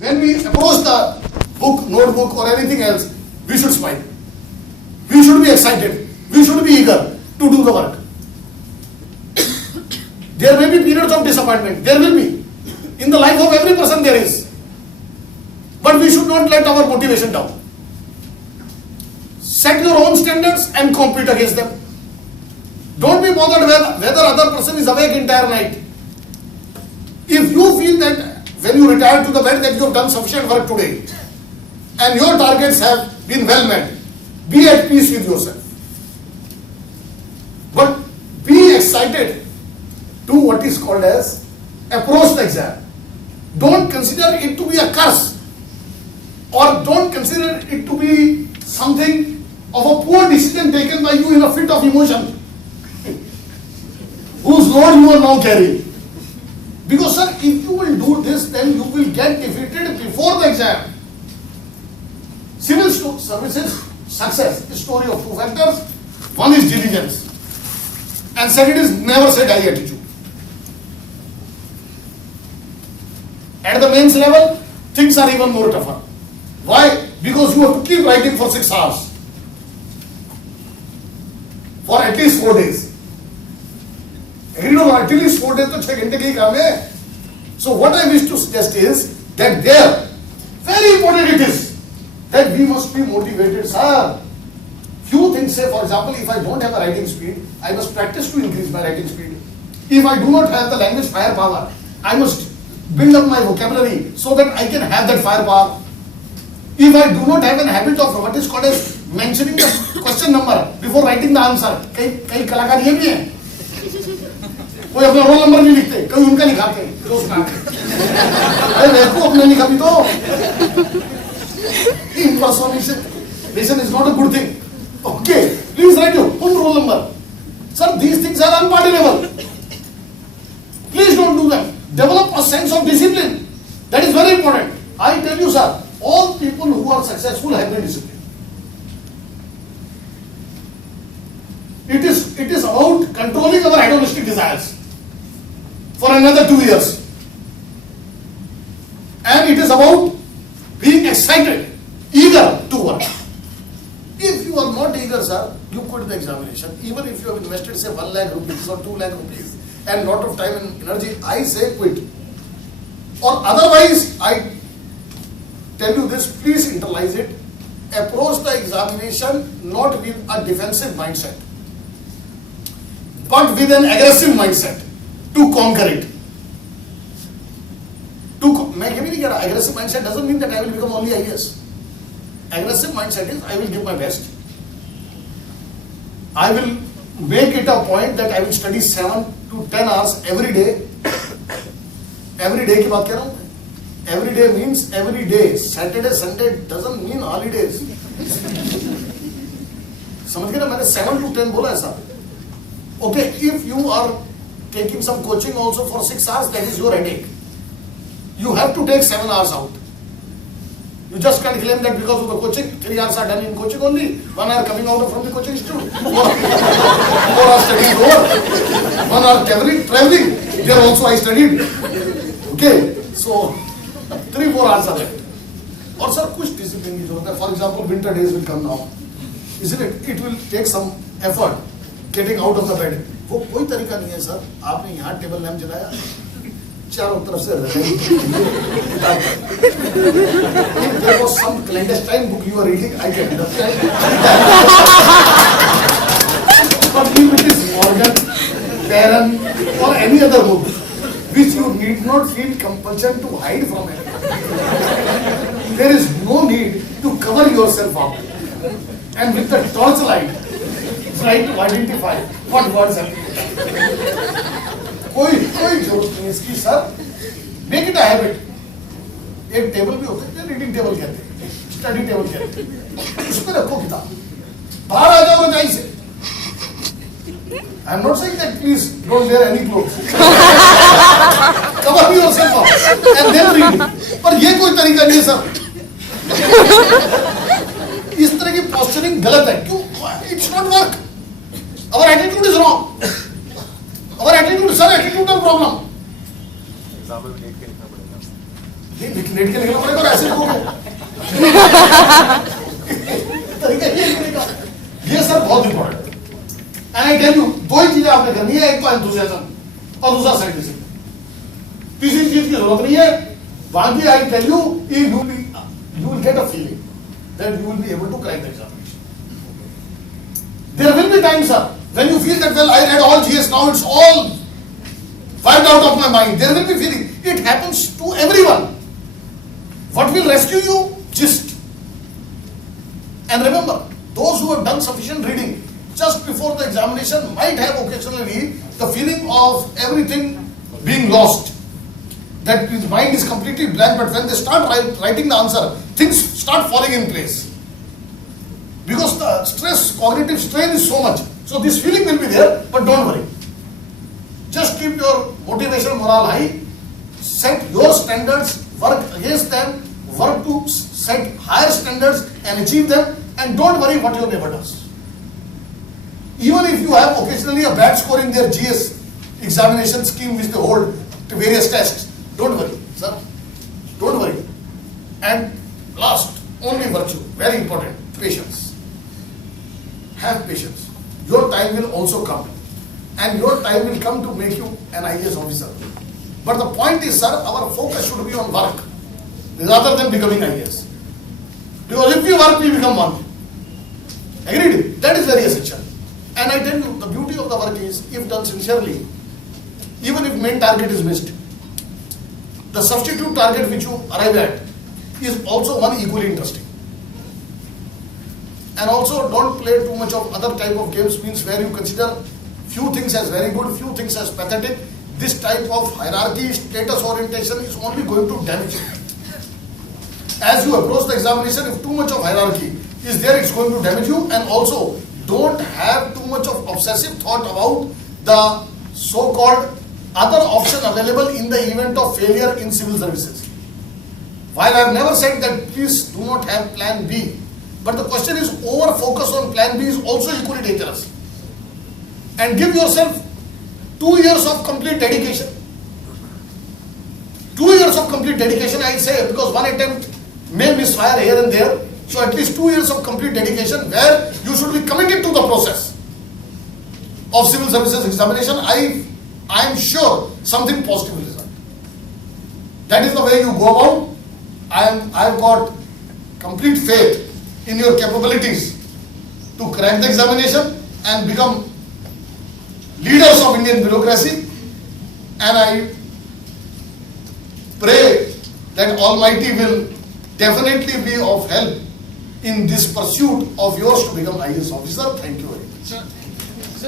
when we approach the book, notebook or anything else, we should smile. We should be excited. We should be eager to do the work. There may be periods of disappointment. There will be. In the life of every person there is. But we should not let our motivation down. Set your own standards and compete against them. Don't be bothered whether other person is awake entire night. If you feel that when you retire to the bed that you have done sufficient work today and your targets have been well met, be at peace with yourself. But be excited to what is called as approach the exam. Don't consider it to be a curse or don't consider it to be something of a poor decision taken by you in a fit of emotion whose load you are now carrying. Because sir, if you will do this, then you will get defeated before the exam. Civil services success is a story of two factors. One is diligence and second is never say die attitude. At the mains level, things are even more tougher. Why? Because you have to keep writing for 6 hours. For at least 4 days. You know, at least 4 days to 6 घंटे की काम है. So what I wish to suggest is that there, very important it is, that we must be motivated, sir. Few things say, for example, if I don't have a writing speed, I must practice to increase my writing speed. If I do not have the language firepower, I must build up my vocabulary so that I can have that firepower. If I do not have an habit of what is called as mentioning the question number before writing the answer, कई कलाकार ये भी हैं, कोई अपना roll number नहीं लिखते, कोई उनका लिखाते हैं, तो उसका, अरे मेरे को अपना लिखा भी तो, impersonation is not a good thing. Okay, please write your own roll number. Sir, these things are unpardonable. Please don't do them. Develop a sense of discipline. That is very important. I tell you, sir, all people who are successful have been disciplined. It is about controlling our hedonistic desires for another 2 years. And it is about being excited, eager to work. If you are not eager, sir, you quit the examination. Even if you have invested, say, 1 lakh rupees or 2 lakh rupees and lot of time and energy, I say quit. Or otherwise, I tell you this, please internalize it. Approach the examination not with a defensive mindset, but with an aggressive mindset to conquer it. Aggressive mindset doesn't mean that I will become only IAS. Aggressive mindset is I will give my best. I will make it a point that I will study 7 to 10 hours every day. Every day की बात कर रहा हूँ. Every day means every day. Saturday, Sunday doesn't mean holidays. समझ गए ना, मैंने 7 to 10 बोला ऐसा. Okay, if you are taking some coaching also for 6 hours, that is your headache. You have to take 7 hours out. You just can't claim that because of the coaching, 3 hours are done in coaching only, 1 hour coming out from the coaching institute, 4 hours studying over, 1 hour traveling, there also I studied. Okay, so 3-4 hours are there. और sir कुछ discipline की जरूरत है. For example, winter days will come now, isn't it? It will take some effort getting out of the bed. वो कोई तरीका नहीं है सर. आपने यहाँ टेबल लैम्प जलाया, चारों तरफ से if there was some clandestine book you are reading, I can understand. But if it is Morgan, Barron or any other book which you need not feel compulsion to hide from it, there is no need to cover yourself up and with the torchlight try to identify what words are. कोई जरूरत नहीं इसकी sir. Make it a habit. एक table भी होता है, reading table कहते हैं, स्टडी टेबल कहते हैं, उस पर रखो किताब, बाहर आ जाओ रजाई से. I am not saying that please don't wear any clothes, cover yourself up and then read. पर ये कोई तरीका नहीं है सर. इस तरह की पोस्चरिंग गलत है. क्यों? It's not work. Our attitude is wrong. Our attitude, sir, attitudinal problem. Late के निकलना पड़ेगा और ऐसे लिखोगे। तरीका ये लिखने का, ये सर बहुत important. And I tell you, दो ही चीजें आपने करनी है, एक तो एंथुसियाज्म और दूसरा सेल्फ डिसिप्लिन। तीसरी चीज की जरूरत नहीं है। बाकी I tell you, you will get a feeling that you will be able to crack the examination. There will be times, sir, when you feel that, well, I read all GS, now it's all wiped out of my mind. There will be feeling. It happens to everyone. What will rescue you? Gist. And remember, those who have done sufficient reading just before the examination might have occasionally the feeling of everything being lost. That his mind is completely blank, but when they start writing the answer, things start falling in place. Because the stress, cognitive strain is so much. So this feeling will be there, but don't worry. Just keep your motivation, morale high. Set your standards, work against them, work to set higher standards and achieve them, and don't worry what your neighbor does. Even if you have occasionally a bad score in their GS examination scheme which they hold to various tests, don't worry, sir. Don't worry. And last, only virtue, very important, patience. Have patience. Your time will also come. And your time will come to make you an IAS officer. But the point is, sir, our focus should be on work rather than becoming IAS. Because if we work, we become one. Agreed? That is very essential. And I tell you, the beauty of the work is, if done sincerely, even if main target is missed, the substitute target which you arrive at is also one equally interesting. And also don't play too much of other type of games, means where you consider few things as very good, few things as pathetic. This type of hierarchy, status orientation is only going to damage you. As you approach the examination, if too much of hierarchy is there, it's going to damage you. And also don't have too much of obsessive thought about the so-called other option available in the event of failure in civil services. While I have never said that please do not have plan B, but the question is, over focus on plan B is also equally dangerous. And give yourself 2 years of complete dedication. 2 years of complete dedication, I say, because one attempt may misfire here and there. So at least 2 years of complete dedication where you should be committed to the process of civil services examination. I am sure something positive will result. That is the way you go about. I have got complete faith in your capabilities to crack the examination and become leaders of Indian bureaucracy. And I pray that Almighty will definitely be of help in this pursuit of yours to become IAS officer. Thank you very much.